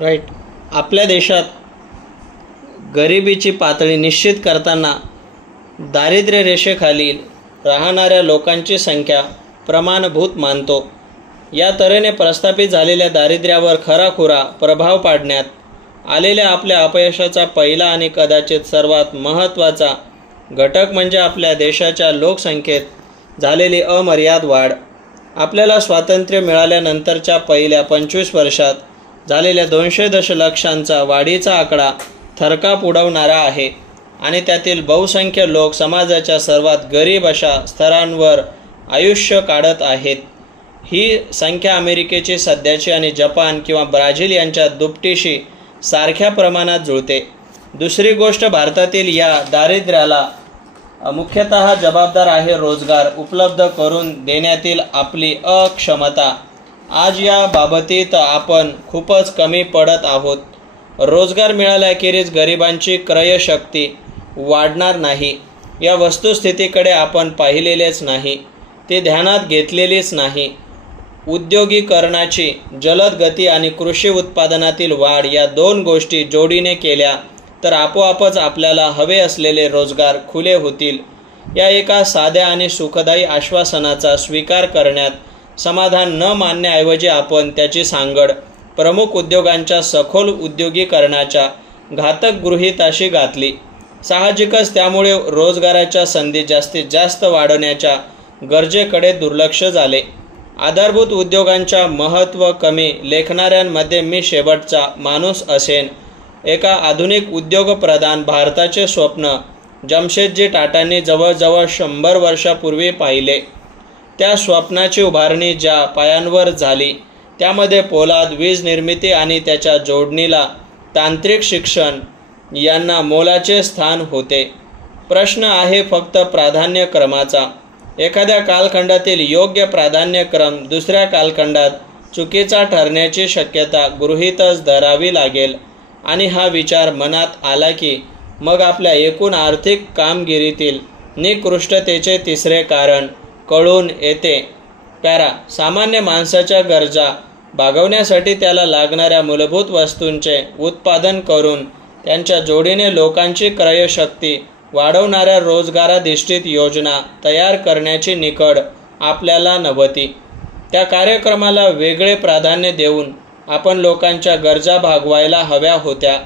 Right. आपल्या देशात गरिबीची पातळी निश्चित करताना दारिद्र्य रेषेखालील राहणाऱ्या लोकांची संख्या प्रमाणभूत मानतो. या तऱ्हेने प्रस्थापित झालेल्या दारिद्र्यावर खराखुरा प्रभाव पाडण्यात आलेल्या आपल्या अपयशाचा पहिला आणि कदाचित सर्वात महत्त्वाचा घटक म्हणजे आपल्या देशाच्या लोकसंख्येत झालेली अमर्याद वाढ. आपल्याला स्वातंत्र्य मिळाल्यानंतरच्या पहिल्या 25 वर्षात झालेल्या 200 दशलक्षांचा वाढीचा आकडा थरकाप उडवणारा आहे आणि त्यातील बहुसंख्य लोक समाजाच्या सर्वात गरीब अशा स्तरांवर आयुष्य काढत आहेत. ही संख्या अमेरिकेची सध्याची आणि जपान किंवा ब्राझील यांच्या दुपटीशी सारख्या प्रमाणात जुळते. दुसरी गोष्ट, भारतातील या दारिद्र्याला मुख्यतः जबाबदार आहे रोजगार उपलब्ध करून देण्यातील आपली अक्षमता. आज या बाबतीत आपण खूपच कमी पडत आहोत. रोजगार मिळाल्याखेरीज गरिबांची क्रयशक्ती वाढणार नाही या वस्तुस्थितीकडे आपण पाहिलेलेच नाही, ते ध्यानात घेतलेलीच नाही. उद्योगीकरणाची जलद गती आणि कृषी उत्पादनातील वाढ या दोन गोष्टी जोडीने केल्या तर आपोआपच आपल्याला हवे असलेले रोजगार खुले होतील. या एका साध्या आणि सुखदायी आश्वासनाचा स्वीकार करण्यात समाधान न मानण्याऐवजी आपण त्याची सांगड प्रमुख उद्योगांच्या सखोल उद्योगीकरणाच्या घातक गृहीताशी घातली. साहजिकच त्यामुळे रोजगाराच्या संधी जास्तीत जास्त वाढवण्याच्या गरजेकडे दुर्लक्ष झाले. आधारभूत उद्योगांच्या महत्त्व कमी लेखणाऱ्यांमध्ये मी शेवटचा माणूस असेन. एका आधुनिक उद्योगप्रधान भारताचे स्वप्न जमशेदजी टाटांनी जवळजवळ 100 वर्षापूर्वी पाहिले. त्या स्वप्नाची उभारणी ज्या पायांवर झाली त्यामध्ये पोलाद, वीज निर्मिती आणि त्याच्या जोडणीला तांत्रिक शिक्षण यांना मोलाचे स्थान होते. प्रश्न आहे फक्त प्राधान्यक्रमाचा. एखाद्या कालखंडातील योग्य प्राधान्यक्रम दुसऱ्या कालखंडात चुकीचा ठरण्याची शक्यता गृहीतच धरावी लागेल आणि हा विचार मनात आला की मग आपल्या एकूण आर्थिक कामगिरीतील निकृष्टतेचे तिसरे कारण कळून येते. सामान्य माणसाच्या गरजा भागवण्यासाठी त्याला लागणाऱ्या मूलभूत वस्तूंचे उत्पादन करून त्यांच्या जोडीने लोकांची क्रयशक्ती वाढवणाऱ्या रोजगाराधिष्ठित योजना तयार करण्याची निकड आपल्याला नव्हती. त्या कार्यक्रमाला वेगळे प्राधान्य देऊन आपण लोकांच्या गरजा भागवायला हव्या होत्या.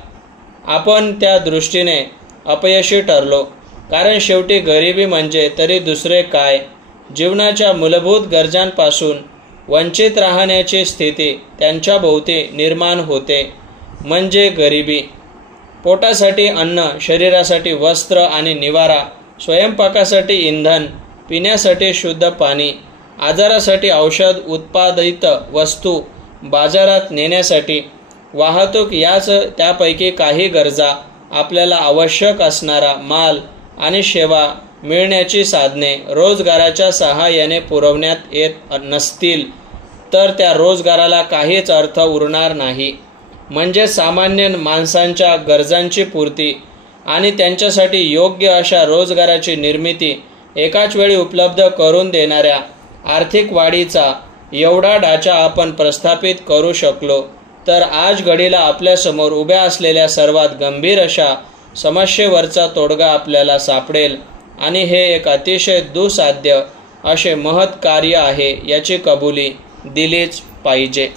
आपण त्या दृष्टीने अपयशी ठरलो, कारण शेवटी गरिबी म्हणजे तरी दुसरे काय, जीवनाच्या मूलभूत गरजांपासून वंचित राहण्याची स्थिती त्यांच्याभोवती निर्माण होते. म्हणजे गरिबी. पोटासाठी अन्न, शरीरासाठी वस्त्र आणि निवारा, स्वयंपाकासाठी इंधन, पिण्यासाठी शुद्ध पाणी, आजारासाठी औषध, उत्पादित वस्तू बाजारात नेण्यासाठी वाहतूक, याच त्यापैकी काही गरजा आपल्याला आवश्यक असणारा माल आणि सेवा मिळण्याची साधने रोजगाराच्या सहाय्याने पुरवण्यात येत नसतील तर त्या रोजगाराला काहीच अर्थ उरणार नाही. म्हणजे सामान्य माणसांच्या गरजांची पूर्ती आणि त्यांच्यासाठी योग्य अशा रोजगाराची निर्मिती एकाच वेळी उपलब्ध करून देणाऱ्या आर्थिक वाढीचा एवढा ढाचा आपण प्रस्थापित करू शकलो तर आज घडीला आपल्यासमोर उभ्या असलेल्या सर्वात गंभीर अशा समस्येवरचा तोडगा आपल्याला सापडेल आणि हे एक अतिशय दुःसाध्य असे महत् कार्य आहे याची कबुली दिलीच पाहिजे.